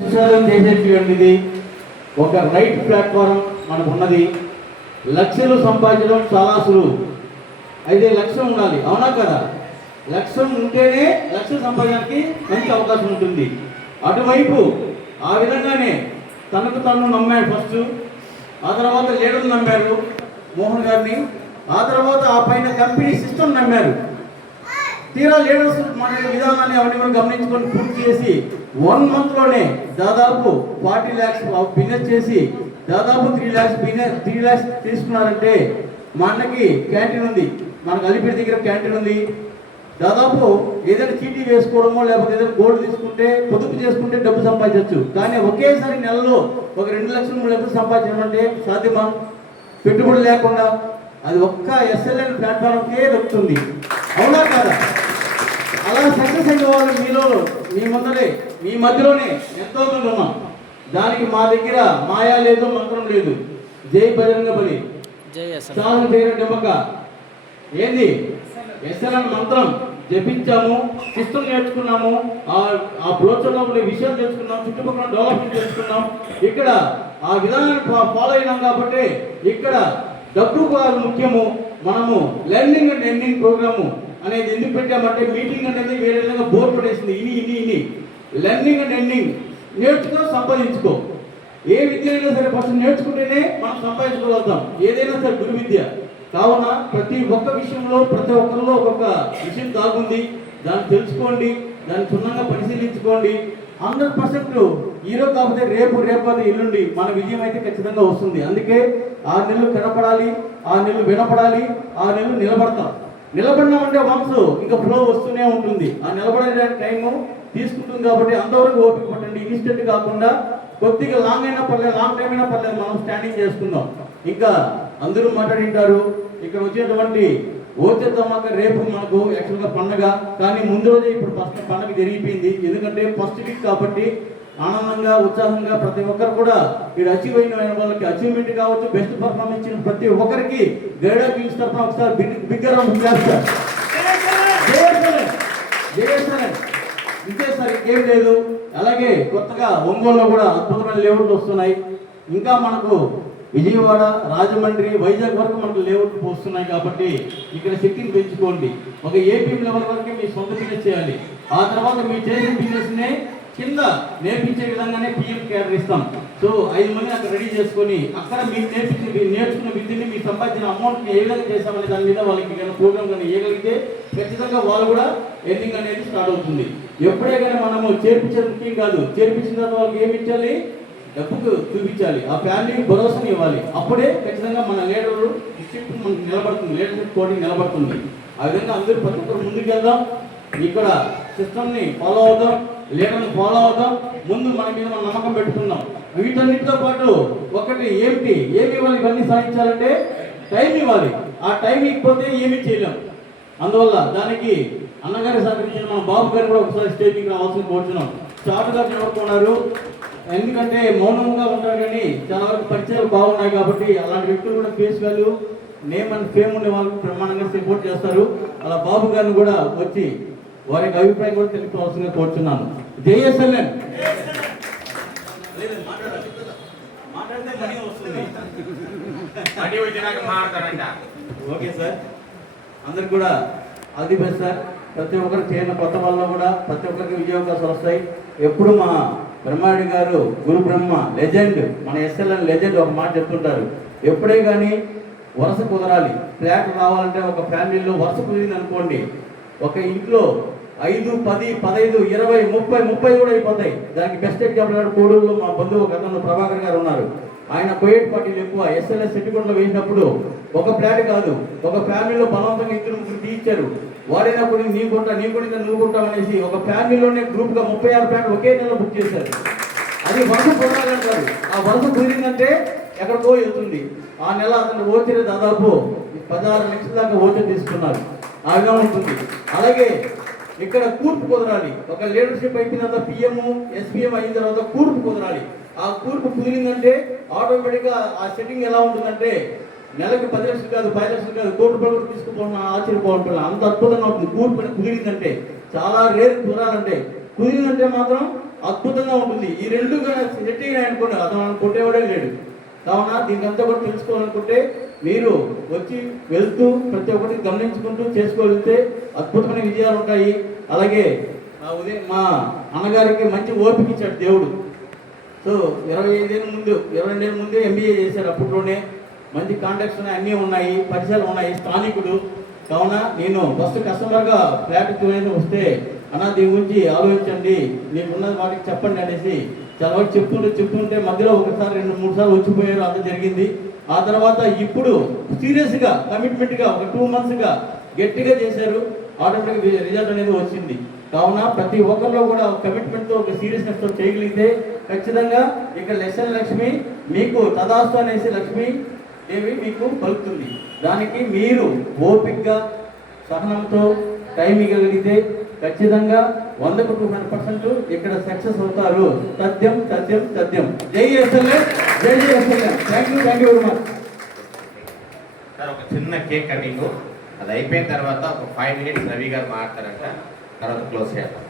చేసేటువంటిది ఒక right platform మనకు ఉన్నది. లక్షలు సంపాదించడం చాలా సులువు, అయితే లక్ష్యం ఉండాలి. అవునా కదా? లక్ష్యం ఉంటేనే లక్ష్యం సంపాదించడానికి మంచి అవకాశం ఉంటుంది. అటువైపు ఆ విధంగానే తనకు తను నమ్మాడు ఫస్ట్, ఆ తర్వాత లీడర్లు నమ్మారు మోహన్ గారిని, ఆ తర్వాత ఆ పైన కంపెనీ సిస్టమ్ నమ్మారు. తీరా లీడర్స్ మన విధానాన్ని అవన్నీ కూడా గమనించుకొని పూర్తి చేసి 1 monthలోనే దాదాపు 40 lakhs బిజినెస్ చేసి దాదాపు 3 lakhs తీసుకున్నారంటే మా అన్నకి క్యాంటీన్ ఉంది, మనకు అలిపిరి దగ్గర క్యాంటీన్ ఉంది. దాదాపు ఏదైనా చీటీ వేసుకోవడమో లేకపోతే ఏదైనా గోల్డ్ తీసుకుంటే పొదుపు చేసుకుంటే డబ్బు సంపాదించవచ్చు. కానీ ఒకేసారి నెలలో ఒక 2 లక్షలు 3 లక్షలు సంపాదించడం అంటే సాధ్యమా? పెట్టుబడి లేకుండా అది ఒక్క ఎస్ఎల్ఎన్ ప్లాట్ఫామ్కే దొరుకుతుంది. అవునా కాదా? అలా సక్సెస్ అయిన వాళ్ళు మీలో మీ ముందరే మీ మధ్యలోనే ఎంతో మంది ఉన్నాం. దానికి మా దగ్గర మాయా లేదు, మంత్రం లేదు. జై బజరంగ బలి, సాధన చేయడం డెమ్మక ఏంది ఎస్ఎల్ఎన్ మంత్రం జపించాము, సిస్టమ్ నేర్చుకున్నాము, ఆ బ్రోచర్లో ఉండే విషయాలు తెలుసుకున్నాం, చుట్టుపక్కల డెవలప్మెంట్ తెలుసుకున్నాం. ఇక్కడ ఆ విధానాన్ని ఫాలో అయినాం కాబట్టి ఇక్కడ డబ్బు కాదు ముఖ్యము. మనము లెర్నింగ్ అండ్ ఎండింగ్ ప్రోగ్రాము అనేది ఎందుకు పెట్టామంటే మీటింగ్ అనేది వేరే విధంగా బోర్ పడేసింది. ఇని లెర్నింగ్ అండ్ ఎండింగ్ నేర్చుకో, సంపాదించుకో. ఏ విద్య అయినా సరే ఫస్ట్ నేర్చుకుంటేనే మనం సంపాదించుకోగలుగుతాం, ఏదైనా సరే గురు విద్య. కావున ప్రతి ఒక్క విషయంలో ప్రతి ఒక్కరిలో ఒక్కొక్క విషయం దాగుంది. దాన్ని తెలుసుకోండి, దాన్ని క్షుణ్ణంగా పరిశీలించుకోండి. 100% ఈరోజు కాకపోతే రేపు అది ఎల్లుండి మన విజయం అయితే ఖచ్చితంగా వస్తుంది. అందుకే 6 నెలలు కనపడాలి, 6 నెలలు వినపడాలి, 6 నెలలు నిలబడతాం. నిలబడినామంటే వన్స్ ఇంకా ఫ్లో వస్తూనే ఉంటుంది. ఆ నిలబడడానికి టైము తీసుకుంటుంది. కాబట్టి అంతవరకు ఓపిక పట్టండి. ఇన్స్టెంట్ కాకుండా కొద్దిగా లాంగ్ అయినా పర్లేదు, లాంగ్ టైం అయినా పర్లేదు, మనం స్టాండింగ్ చేసుకుందాం. ఇంకా అందరూ మాట్లాడింటారు. ఇక్కడ వచ్చేటువంటి ఓచేద్దామాక రేపు మనకు యాక్చువల్గా పండగ, కానీ ముందు రోజే ఇప్పుడు ఫస్ట్ పండగ జరిగిపోయింది. ఎందుకంటే ఫస్ట్ వీక్ కాబట్టి ఆనందంగా ఉత్సాహంగా ప్రతి ఒక్కరు కూడా ఇక్కడ అచీవ్ అయిన వాళ్ళకి అచీవ్మెంట్ కావచ్చు, బెస్ట్ పర్ఫార్మెన్స్ ఇచ్చిన ప్రతి ఒక్కరికి గైడా కింగ్స్ తరఫున ఒకసారి బిగ్గర్ రౌండ్ చేస్తారు. ఇంకేసారి ఏం లేదు. అలాగే కొత్తగా ఒంగోలులో కూడా అద్భుతమైన లేఅవుట్లు వస్తున్నాయి. ఇంకా మనకు విజయవాడ, రాజమండ్రి, వైజాగ్ వరకు మనకు లేఅవుట్లు వస్తున్నాయి. కాబట్టి ఇక్కడ శక్తిని పెంచుకోండి. ఒక ఏపీ లెవెల్ వరకే మీ సొంత బిజినెస్ చేయాలి. ఆ తర్వాత మీ చేసిన బిజినెస్నే కింద నేర్పించే విధంగానే పిఎం క్యాడర్ ఇస్తాం. సో 5 మంది అక్కడ రెడీ చేసుకొని అక్కడ మీరు నేర్చుకున్న విద్యని మీరు సంపాదించిన అమౌంట్ని ఏ విధంగా చేస్తామనే దాని మీద వాళ్ళకి కానీ ప్రోగ్రామ్ కానీ వేయగలిగితే ఖచ్చితంగా వాళ్ళు కూడా ఎర్నింగ్ అనేది స్టార్ట్ అవుతుంది. ఎప్పుడే కానీ మనము చేర్పించేది ముఖ్యం కాదు. చేర్పించిన తర్వాత వాళ్ళకి ఏమి ఇచ్చాలి? డబ్బుకు చూపించాలి. ఆ ఫ్యామిలీకి భరోసాని ఇవ్వాలి. అప్పుడే ఖచ్చితంగా మన లీడర్ డిస్ట్రిక్ట్ మనకు నిలబడుతుంది, లీడర్షిప్ కోడింగ్ నిలబడుతుంది. ఆ విధంగా అందరూ ప్రతి ఒక్కరు ముందుకు వెళ్దాం. ఇక్కడ సిస్టమ్ని ఫాలో అవుదాం, లీడర్ని ఫాలో అవుదాం. ముందు మన మీద మనం నమ్మకం పెట్టుకుందాం. వీటన్నిటితో పాటు ఒకటి ఏమి ఇవ్వాలి? ఇవన్నీ సాధించాలంటే టైం ఇవ్వాలి. ఆ టైం ఇవ్వకపోతే ఏమీ చేయలేం. అందువల్ల దానికి అన్నగారి సహకరించిన మన బాబు గారు కూడా ఒకసారి స్టేజ్కి రావాల్సిన కోరుతున్నాం. షార్ట్గా నిలబడుతున్నారు, ఎందుకంటే మౌనంగా ఉంటారు కానీ చాలా వరకు పరిచయాలు బాగున్నాయి. కాబట్టి అలాంటి వ్యక్తులు కూడా face value, name and fame ఉండే వాళ్ళకు ప్రమాణంగా సపోర్ట్ చేస్తారు. అలా బాబు గారిని కూడా వచ్చి వారి యొక్క అభిప్రాయం కూడా తెలుసుకోవాల్సిందిగా కోరుతున్నాను. జేఎస్ఎల్ఎన్ ఓకే సార్, అందరికి కూడా ఆల్ ది బెస్ట్ సార్. ప్రతి ఒక్కరు చేరిన కొత్త వాళ్ళలో కూడా ప్రతి ఒక్కరికి విజయావకాశాలు వస్తాయి. ఎప్పుడు మా బ్రహ్మారెడ్డి గారు గురు బ్రహ్మ లెజెండ్, మన ఎస్ఎల్ఎన్ లెజెండ్ ఒక మాట చెప్తుంటారు. ఎప్పుడే కానీ వరుస కుదరాలి. ఫ్లాట్ రావాలంటే ఒక ఫ్యామిలీలో వరుస కుదిరింది అనుకోండి, ఒక ఇంట్లో 5, 10, 15, 20, 30 కూడా అయిపోతాయి. దానికి బెస్ట్ ఎగ్జాంపుల్ కోడూరులో మా బంధువు ఒక అతను ప్రభాకర్ గారు ఉన్నారు. ఆయన కోయేట్ పార్టీలు ఎక్కువ ఎస్ఎల్ఎస్ సెట్టికొండలో వేసినప్పుడు ఒక ఫ్లాట్ కాదు, ఒక ఫ్యామిలీలో బలవంతంగా 2-3 తీయించారు. వాడైనా కొన్ని నీ కొంటా నువ్వు కొంటావు అనేసి ఒక ఫ్యామిలీలోనే గ్రూప్గా 36 ఫ్లాట్లు ఒకే నెలలో బుక్ చేశారు. అది వరుస కుదరాలంటారు. ఆ వరుస కుదిరిందంటే ఎక్కడికో వెళ్తుంది. ఆ నెల అతను ఓచర్ దాదాపు 16 లక్షల దాకా ఓచర్ తీసుకున్నారు. ఆ విధంగా ఉంటుంది. అలాగే ఇక్కడ కూర్పు కుదరాలి. ఒక లీడర్షిప్ అయిపోయిన తర్వాత పిఎం, ఎస్పీఎం అయిన తర్వాత కూర్పు కుదరాలి. ఆ కూర్పు కుదిరిందంటే ఆటోమేటిక్గా ఆ సెట్టింగ్ ఎలా ఉంటుందంటే నెలకు 10 లక్షలు కాదు, 5 లక్షలు కాదు, ₹1 కోటి కూడా తీసుకుపోవడం ఆశ్చర్యపోవడం. అంత అద్భుతంగా ఉంటుంది కూర్పు కుదిరిందంటే. చాలా రేరు కుదరాలంటే. కుదిరిందంటే మాత్రం అద్భుతంగా ఉంటుంది. ఈ రెండు సెట్ అనుకోండి అతను మనం కొట్టేవాడే లేడు. కావున దీనికంతా కూడా తెలుసుకోవాలనుకుంటే మీరు వచ్చి వెళ్తూ ప్రతి ఒక్కటి గమనించుకుంటూ చేసుకోగలిగితే అద్భుతమైన విజయాలు ఉంటాయి. అలాగే ఉదయం మా అన్నగారికి మంచి ఓపిక ఇచ్చాడు దేవుడు. సో 22 ఏళ్ళ ముందే ఎంబీఏ చేశారు. అప్పట్లోనే మంచి కాంటాక్ట్స్ ఉన్నాయి, అన్నీ ఉన్నాయి, పరిచయాలు ఉన్నాయి, స్థానికుడు. కావున నేను ఫస్ట్ కస్టమర్గా ఫ్లాట్ వస్తే అన్న దీని గురించి ఆలోచించండి, మీకున్న వాటికి చెప్పండి అనేసి చాలా వరకు చెప్తుంటే మధ్యలో ఒకసారి 2-3 సార్లు వచ్చిపోయారు. అంత జరిగింది. ఆ తర్వాత ఇప్పుడు సీరియస్గా కమిట్మెంట్గా ఒక 2 మంత్స్గా గట్టిగా చేశారు. ఆటోమేటిక్గా రిజల్ట్ అనేది వచ్చింది. కావున ప్రతి ఒక్కరిలో కూడా కమిట్మెంట్తో ఒక సీరియస్నెస్తో చేయగలిగితే ఖచ్చితంగా ఇక్కడ లక్ష్మి మీకు తదాస్తు అనేసి లక్ష్మి దేవి మీకు పలుకుతుంది. దానికి మీరు ఓపికగా సహనంతో టైం ఇవ్వగలిగితే ఖచ్చితంగా 100% ఇక్కడ సక్సెస్ అవుతారు. సత్యం సత్యం సత్యం. జై ఎస్ఎల్ఎం, జై SLM. Thank you very much sir. ఒక చిన్న కేక్ కటింగ్ అది అయిపోయిన తర్వాత ఒక 5 minutes రవి గారు మాట్లాడతారంట, తర్వాత క్లోజ్ చేద్దాం.